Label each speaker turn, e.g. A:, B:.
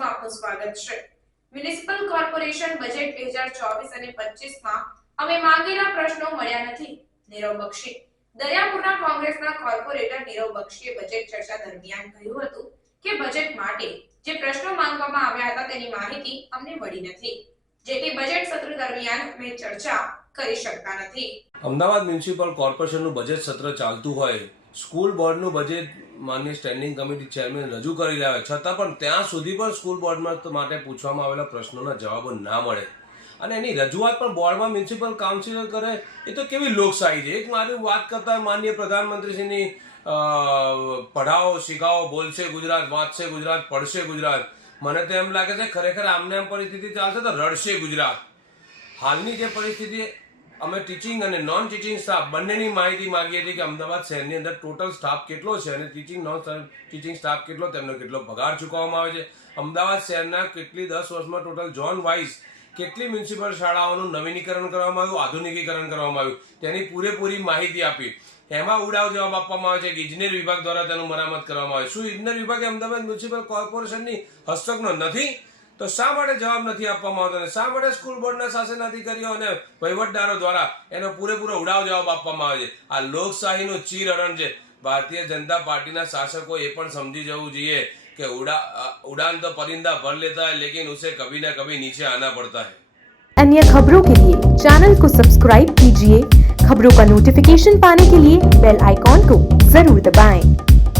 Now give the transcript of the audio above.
A: આપનું સ્વાગત છે. મ્યુનિસિપલ કોર્પોરેશન બજેટ બે હજાર ચોવીસ અને પચીસમાં અમે માંગેલા પ્રશ્નો મળ્યા નથી. નીરવ બક્ષી. દરિયાપુરના કોંગ્રેસના કોર્પોરેટર નીરવ બક્ષીએ બજેટ ચર્ચા દરમિયાન કહ્યું હતું કે બજેટ માટે જે પ્રશ્નો માંગવામાં આવ્યા હતા તેની માહિતી અમને મળી નથી. જેથી બજેટ સત્ર દરમિયાન અમે ચર્ચા કરી શકતા નથી.
B: અમદાવાદ મ્યુનિસિપલ કોર્પોરેશનનું બજેટ સત્ર ચાલતું હોય સ્કૂલ બોર્ડનું બજેટ માન્ય સ્ટેન્ડિંગ કમિટી ચેરમેન રજૂ કરી રહ્યા હોય છતાં પણ ત્યાં સુધી પણ સ્કૂલ બોર્ડમાં માટે પૂછવામાં આવેલા પ્રશ્નોના જવાબો ના મળે. અને એની રજૂઆત પણ બોર્ડમાં મ્યુનિસિપલ કાઉન્સિલર કરે, એ તો કેવી લોકશાહી છે? એક મારી વાત કરતા માન્ય પ્રધાનમંત્રીશ્રીની પઢાઓ, શીખાઓ, બોલશે ગુજરાત, વાંચશે ગુજરાત, પડશે ગુજરાત. મને તો એમ લાગે છે, ખરેખર આમને આમ પરિસ્થિતિ ચાલશે તો રડશે ગુજરાત. હાલની જે પરિસ્થિતિ અમે ટીચિંગ અને નોન ટીચિંગ સ્ટાફ બંનેની માહિતી માંગીએ છીએ કે અમદાવાદ શહેરની અંદર ટોટલ સ્ટાફ કેટલો છે અને ટીચિંગ નોન ટીચિંગ સ્ટાફ કેટલો, તેમનો કેટલો પગાર ચૂકવવામાં આવે છે? અમદાવાદ શહેરના કેટલી દસ વર્ષમાં ટોટલ ઝોન વાઇઝ કેટલી મ્યુનિસિપલ શાળાઓનું નવીનીકરણ કરવામાં આવ્યું, આધુનિકીકરણ કરવામાં આવ્યું? તેની પૂરેપૂરી માહિતી આપી. એમાં ઉડાવ જવાબ આપવામાં આવે છે કે ઇજનેર વિભાગ દ્વારા તેનું મરામત કરવામાં આવે. શું ઇજનેર વિભાગે અમદાવાદ મ્યુનિસિપલ કોર્પોરેશનની હસ્તકનો નથી? તો શા માટે જવાબ નથી આપવામાં આવતો અને શા માટે સ્કૂલ બોર્ડના શાસન અધિકારીઓ અને વહીવટદારો દ્વારા એનો પૂરેપૂરો ઉડાવ જવાબ આપવામાં આવે છે આ લોકશાહીનું ચીરહરણ છે ભારતીય જનતા પાર્ટીના શાસકો એ પણ સમજી જવું જોઈએ કે ઉડા અ, ઉડાન તો પરિંદા ભર લેતા है लेकिन उसे कभी ना कभी नीचे आना पड़ता है
C: अन्य खबरों के लिए चैनल को सब्सक्राइब कीजिए खबरों का नोटिफिकेशन पाने के लिए बेल आइकॉन को जरूर दबाएं।